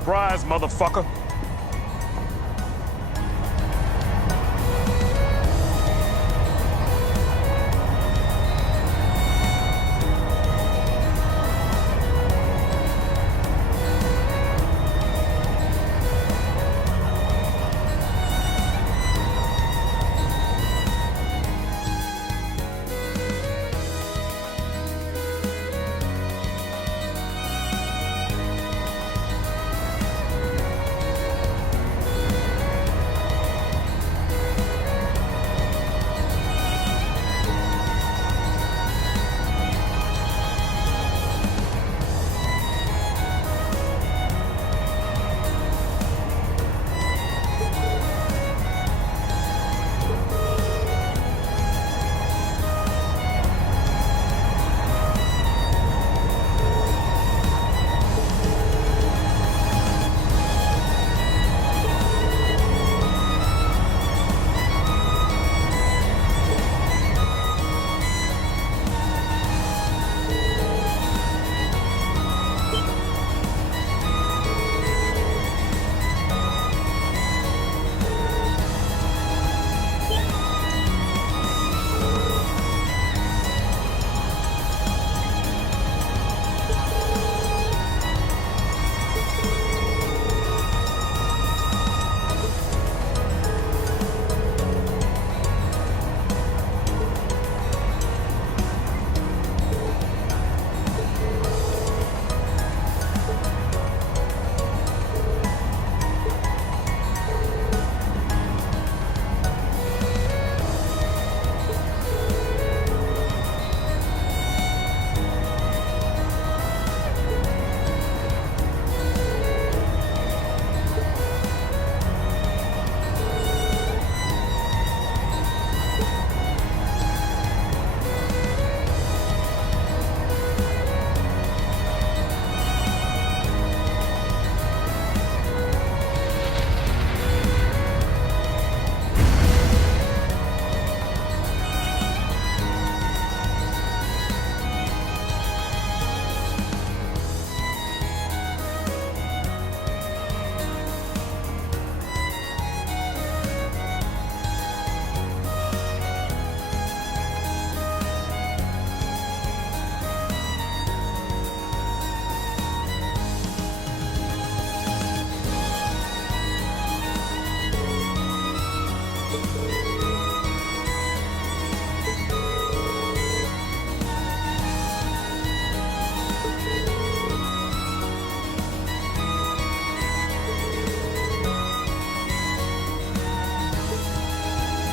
Surprise, motherfucker.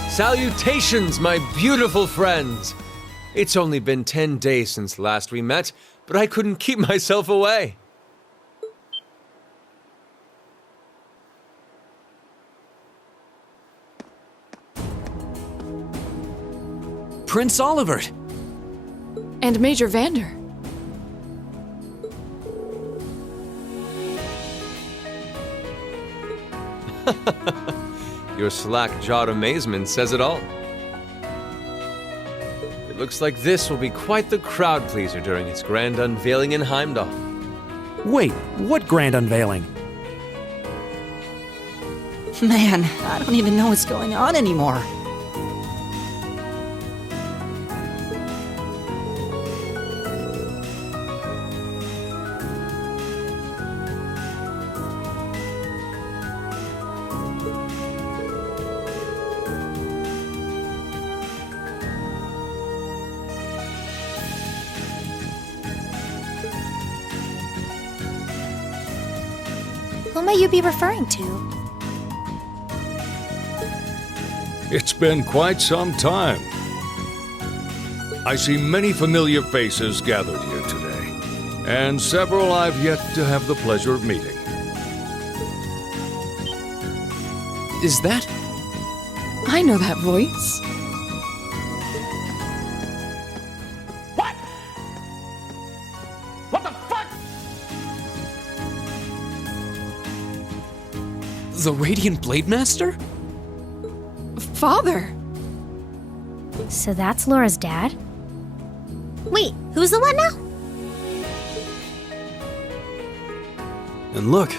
Salutations, my beautiful friends! It's only been 10 days since last we met, but I couldn't keep myself away. Prince Olivert! And Major Vander. Your slack-jawed amazement says it all. It looks like this will be quite the crowd-pleaser during its grand unveiling in Heimdall. Wait, what grand unveiling? Man, I don't even know what's going on anymore. Who might you be referring to? It's been quite some time. I see many familiar faces gathered here today, and several I've yet to have the pleasure of meeting. Is that? I know that voice. What? What the fuck? The Radiant Blade Master? Father! So that's Laura's dad? Wait, who's the what now? And look,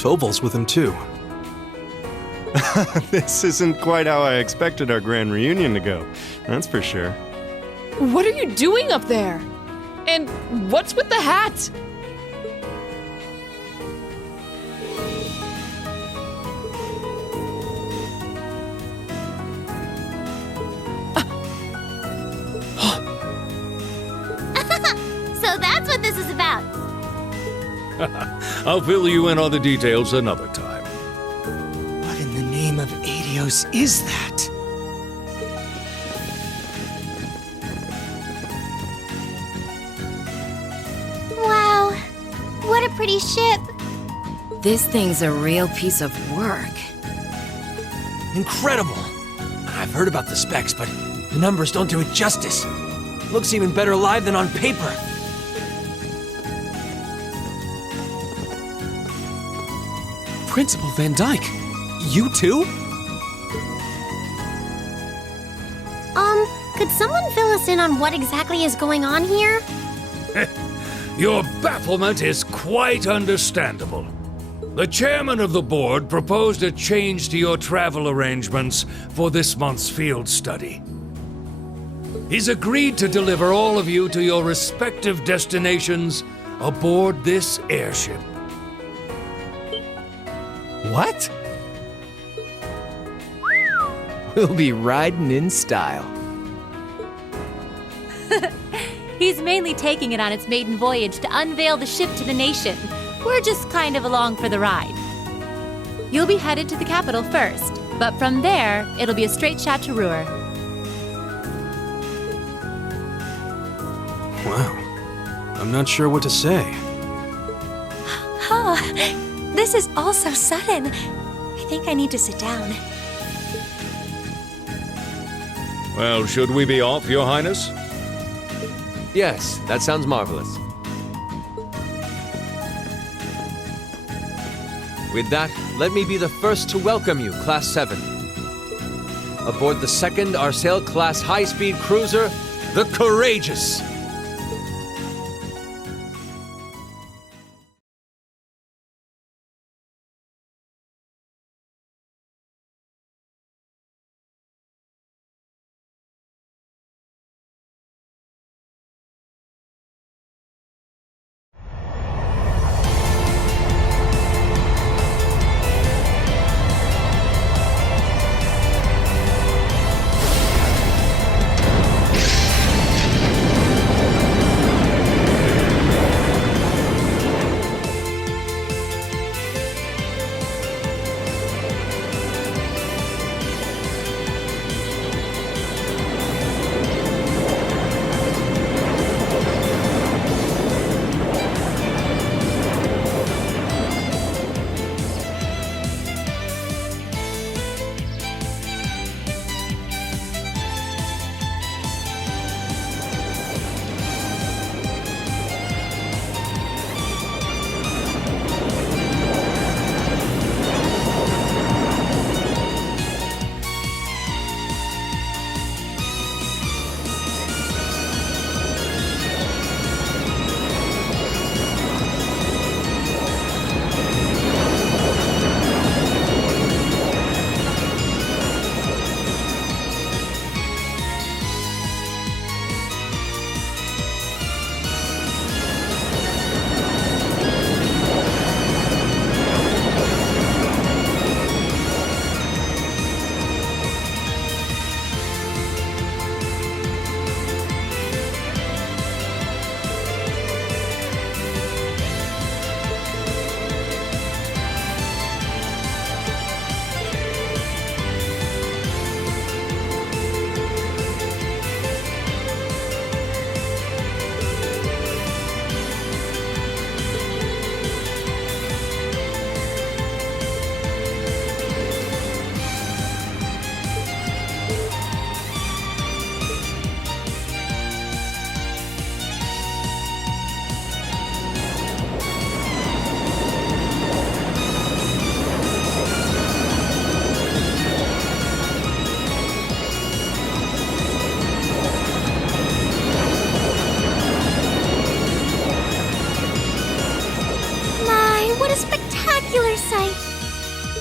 Toval's with him too. This isn't quite how I expected our grand reunion to go, that's for sure. What are you doing up there? And what's with the hat? So that's what this is about. I'll fill you in on the details another time. What in the name of Adios is that? Wow, what a pretty ship. This thing's a real piece of work. Incredible! I've heard about the specs, but the numbers don't do it justice. Looks even better live than on paper. Principal Van Dyke, you too? Could someone fill us in on what exactly is going on here? Your bafflement is quite understandable. The chairman of the board proposed a change to your travel arrangements for this month's field study. He's agreed to deliver all of you to your respective destinations aboard this airship. What? We'll be riding in style. He's mainly taking it on its maiden voyage to unveil the ship to the nation. We're just kind of along for the ride. You'll be headed to the capital first, but from there, it'll be a straight shot to Ruhr. Wow. I'm not sure what to say. Huh. This is all so sudden. I think I need to sit down. Well, should we be off, Your Highness? Yes, that sounds marvelous. With that, let me be the first to welcome you, Class 7. Aboard the second Arsail-class high-speed cruiser, the Courageous.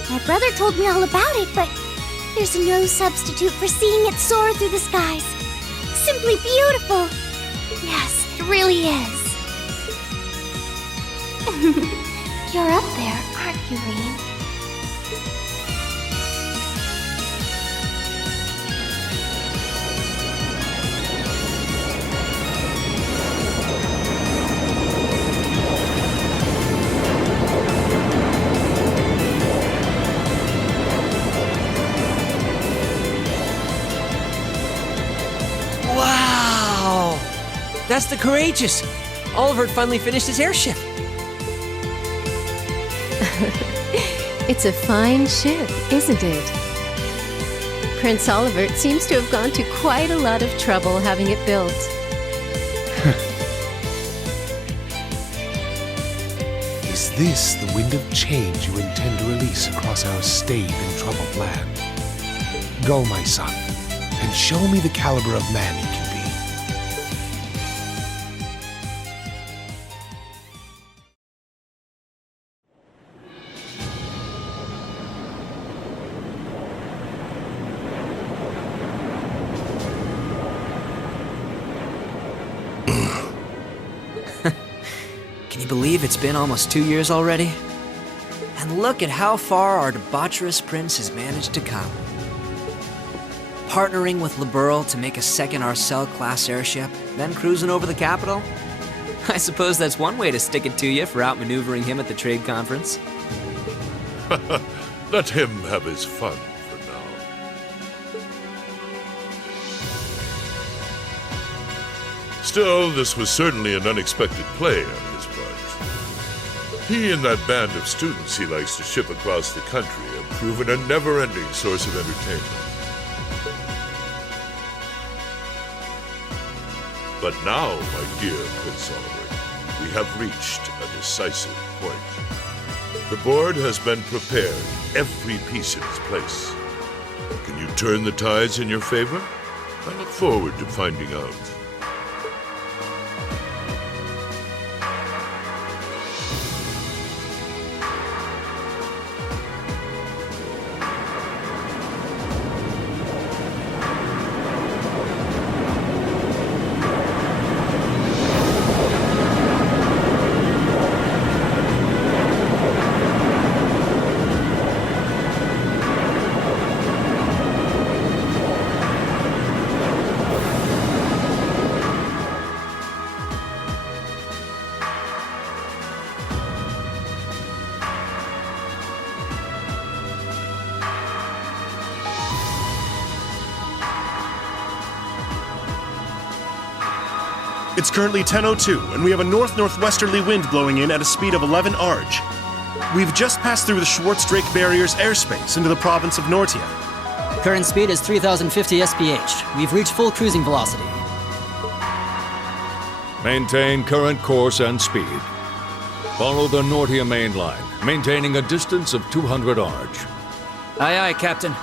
My brother told me all about it, but there's no substitute for seeing it soar through the skies. Simply beautiful. Yes, it really is. You're up there, aren't you, Rean? Wow! That's the Courageous! Oliver finally finished his airship. It's a fine ship, isn't it? Prince Oliver seems to have gone to quite a lot of trouble having it built. Is this the wind of change you intend to release across our staid and troubled land? Go, my son, and show me the caliber of man you can be. Can you believe it's been almost 2 years already? And look at how far our debaucherous prince has managed to come. Partnering with LeBurl to make a second Arcel-class airship, then cruising over the capital? I suppose that's one way to stick it to you for outmaneuvering him at the trade conference. Let him have his fun for now. Still, this was certainly an unexpected play on his part. He and that band of students he likes to ship across the country have proven a never-ending source of entertainment. But now, my dear Prince Oliver, we have reached a decisive point. The board has been prepared, every piece in its place. Can you turn the tides in your favor? I look forward to finding out. It's currently 10:02, and we have a north-northwesterly wind blowing in at a speed of 11 Arj. We've just passed through the Schwartz-Drake Barrier's airspace into the province of Nortia. Current speed is 3,050 SPH. We've reached full cruising velocity. Maintain current course and speed. Follow the Nortia main line, maintaining a distance of 200 Arj. Aye, aye, Captain.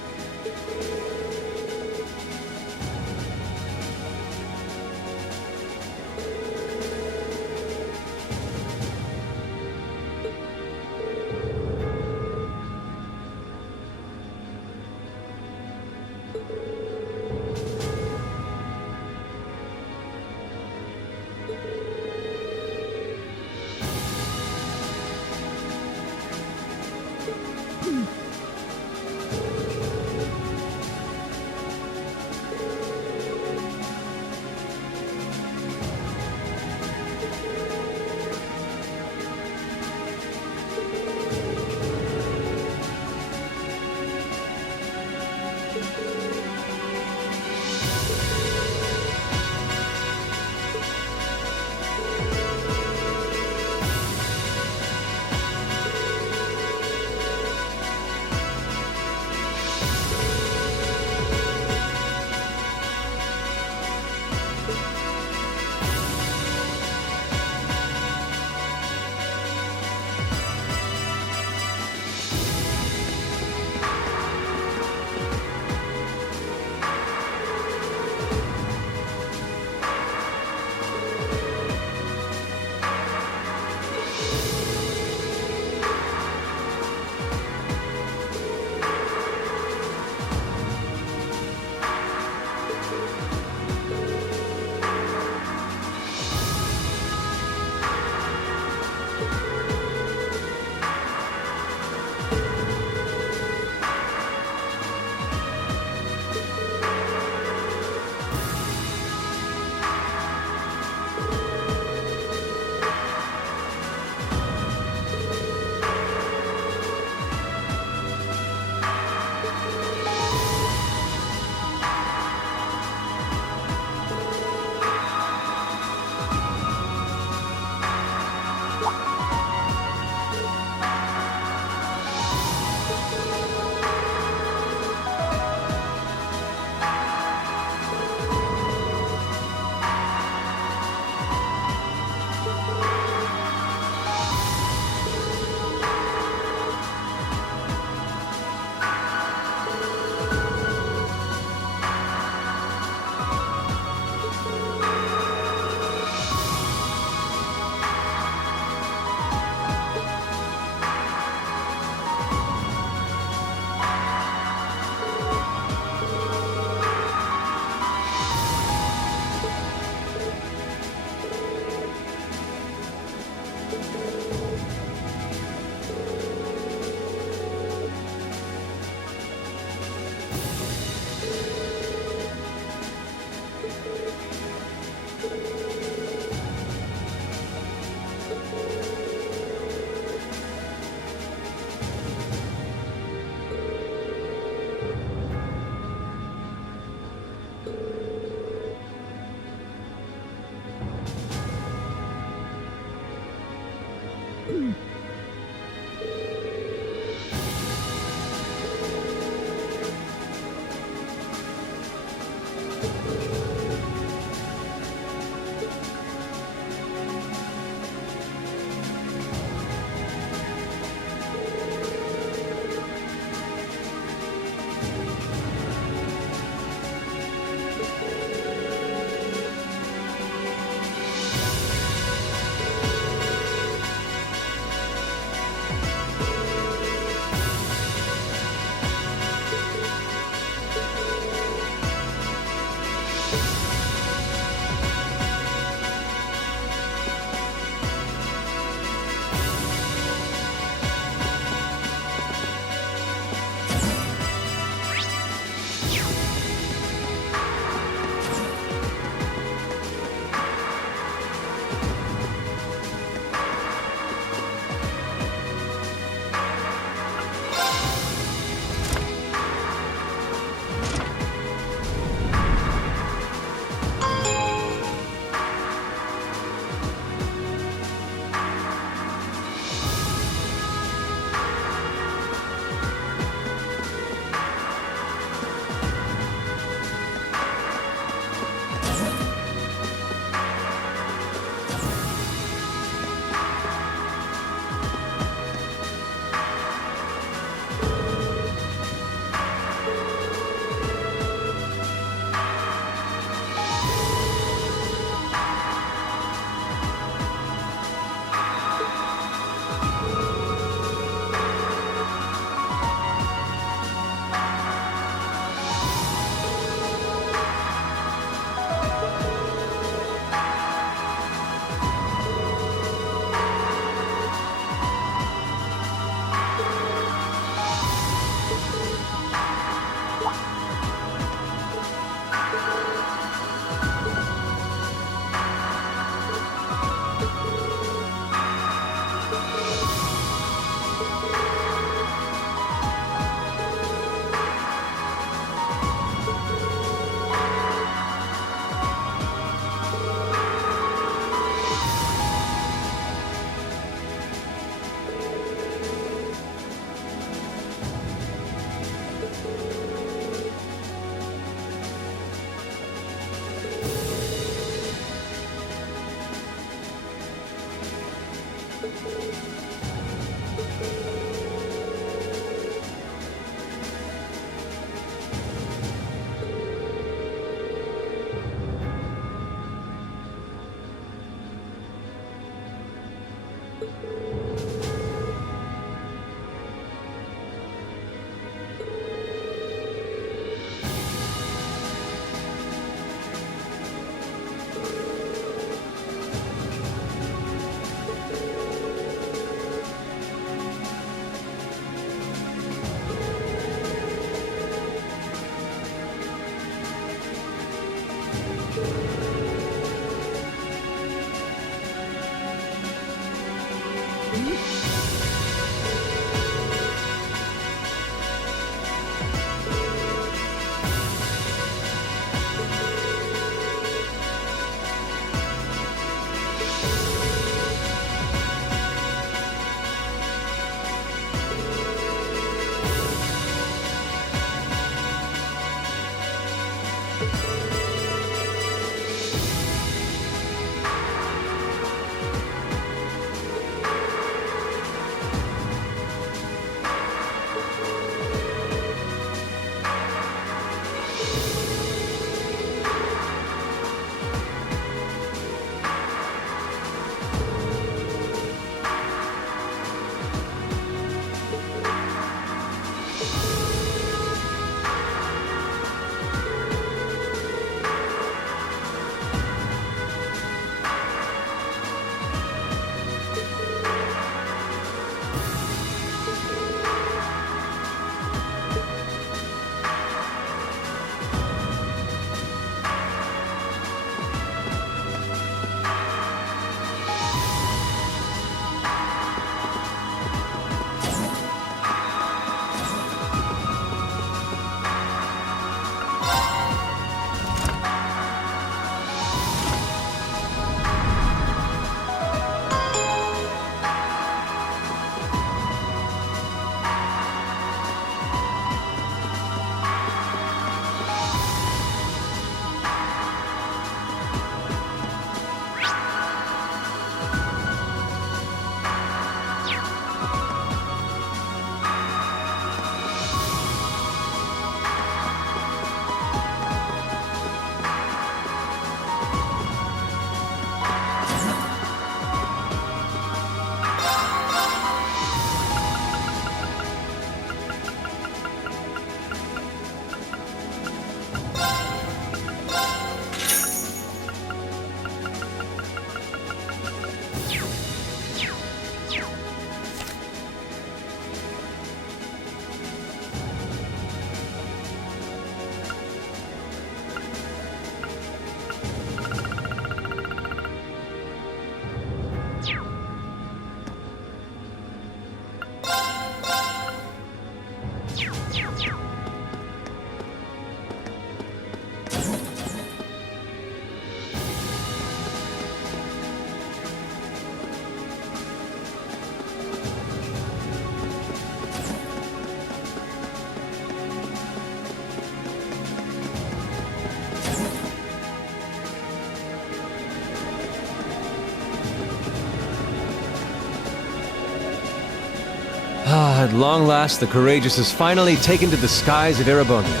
At long last, the Courageous is finally taken to the skies of Erebonia.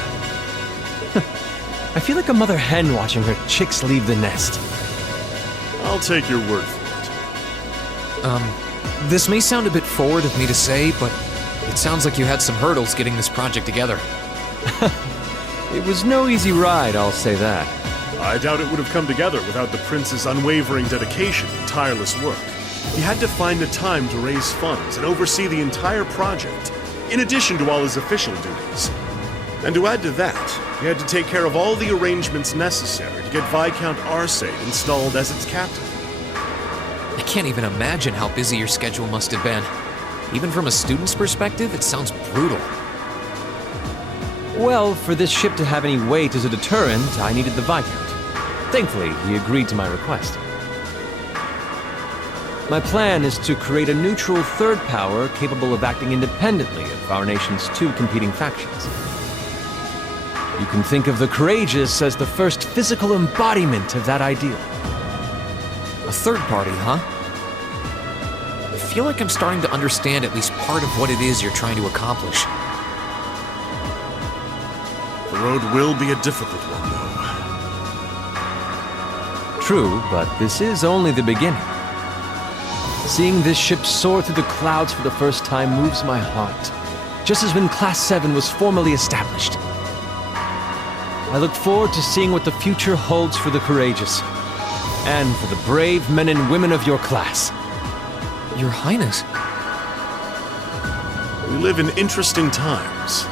I feel like a mother hen watching her chicks leave the nest. I'll take your word for it. This may sound a bit forward of me to say, but it sounds like you had some hurdles getting this project together. It was no easy ride, I'll say that. I doubt it would have come together without the prince's unwavering dedication and tireless work. He had to find the time to raise funds and oversee the entire project, in addition to all his official duties. And to add to that, he had to take care of all the arrangements necessary to get Viscount Arcade installed as its captain. I can't even imagine how busy your schedule must have been. Even from a student's perspective, it sounds brutal. Well, for this ship to have any weight as a deterrent, I needed the Viscount. Thankfully, he agreed to my request. My plan is to create a neutral third power capable of acting independently of our nation's two competing factions. You can think of the Courageous as the first physical embodiment of that ideal. A third party, huh? I feel like I'm starting to understand at least part of what it is you're trying to accomplish. The road will be a difficult one, though. True, but this is only the beginning. Seeing this ship soar through the clouds for the first time moves my heart, just as when Class 7 was formally established. I look forward to seeing what the future holds for the Courageous, and for the brave men and women of your class. Your Highness. We live in interesting times.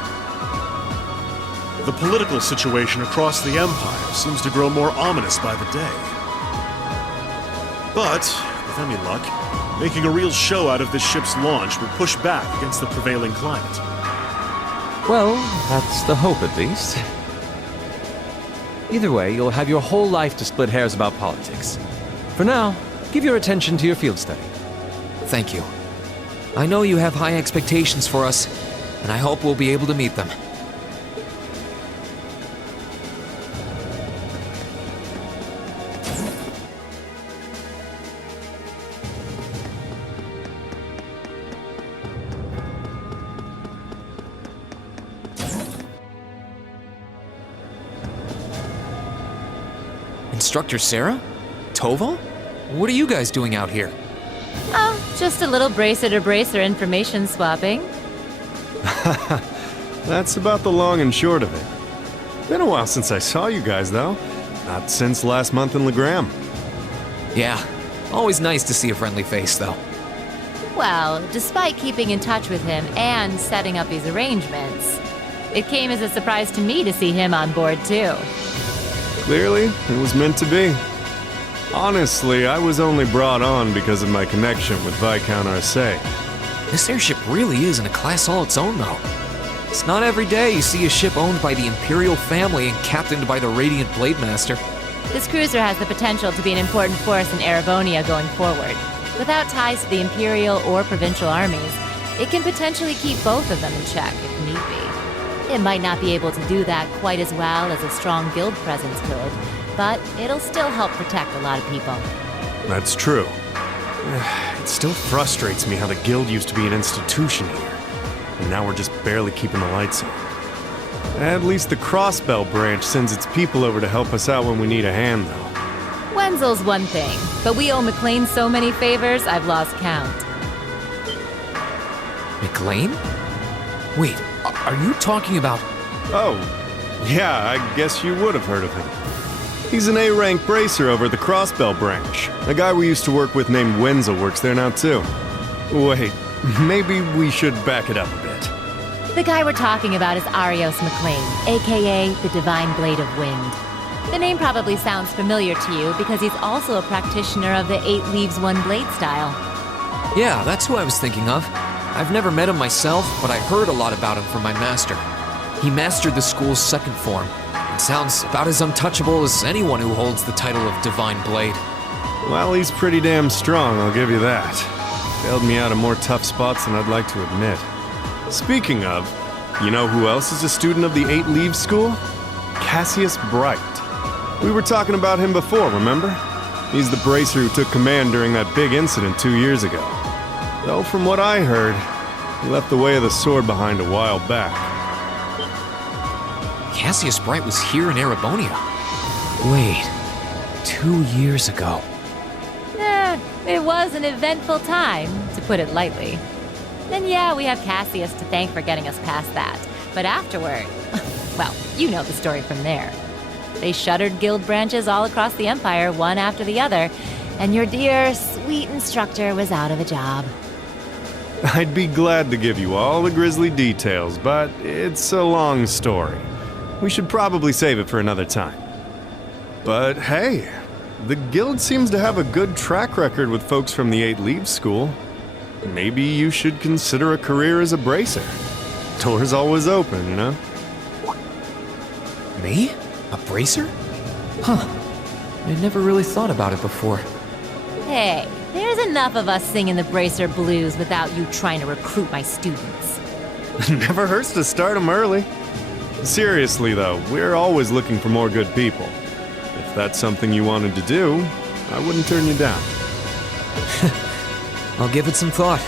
The political situation across the Empire seems to grow more ominous by the day. But, with any luck, Making a real show out of this ship's launch will push back against the prevailing climate. Well, that's the hope at least. Either way, you'll have your whole life to split hairs about politics. For now, give your attention to your field study. Thank you. I know you have high expectations for us, and I hope we'll be able to meet them. Instructor Sarah? Tova? What are you guys doing out here? Oh, just a little bracer-to-bracer information swapping. That's about the long and short of it. Been a while since I saw you guys, though. Not since last month in Legram. Yeah, always nice to see a friendly face, though. Well, despite keeping in touch with him and setting up these arrangements, it came as a surprise to me to see him on board, too. Clearly, it was meant to be. Honestly, I was only brought on because of my connection with Viscount Arce. This airship really is in a class all its own, though. It's not every day you see a ship owned by the Imperial family and captained by the Radiant Blade Master. This cruiser has the potential to be an important force in Erebonia going forward. Without ties to the Imperial or Provincial armies, it can potentially keep both of them in check if need be. It might not be able to do that quite as well as a strong guild presence could, but it'll still help protect a lot of people. That's true. It still frustrates me how the guild used to be an institution here, and now we're just barely keeping the lights on. At least the Crossbell branch sends its people over to help us out when we need a hand, though. Wenzel's one thing, but we owe McLean so many favors I've lost count. McLean? Wait, are you talking about... Oh, yeah, I guess you would have heard of him. He's an A-rank bracer over at the Crossbell branch. A guy we used to work with named Wenzel works there now, too. Wait, maybe we should back it up a bit. The guy we're talking about is Arios McLean, aka the Divine Blade of Wind. The name probably sounds familiar to you because he's also a practitioner of the 8 Leaves One Blade style. Yeah, that's who I was thinking of. I've never met him myself, but I heard a lot about him from my master. He mastered the school's second form. It sounds about as untouchable as anyone who holds the title of Divine Blade. Well, he's pretty damn strong, I'll give you that. Bailed me out of more tough spots than I'd like to admit. Speaking of, you know who else is a student of the 8 Leaves School? Cassius Bright. We were talking about him before, remember? He's the bracer who took command during that big incident 2 years ago. Though from what I heard, he left the way of the sword behind a while back. Cassius Bright was here in Erebonia. Wait, 2 years ago. It was an eventful time, to put it lightly. And yeah, we have Cassius to thank for getting us past that. But afterward, well, you know the story from there. They shuttered guild branches all across the Empire, one after the other, and your dear, sweet instructor was out of a job. I'd be glad to give you all the grisly details, but it's a long story. We should probably save it for another time. But hey, the guild seems to have a good track record with folks from the 8 Leaves School. Maybe you should consider a career as a bracer. Door's always open, you know? Me? A bracer? Huh. I never really thought about it before. Hey, there's enough of us singing the bracer blues without you trying to recruit my students. Never hurts to start them early. Seriously, though, we're always looking for more good people. If that's something you wanted to do, I wouldn't turn you down. I'll give it some thought.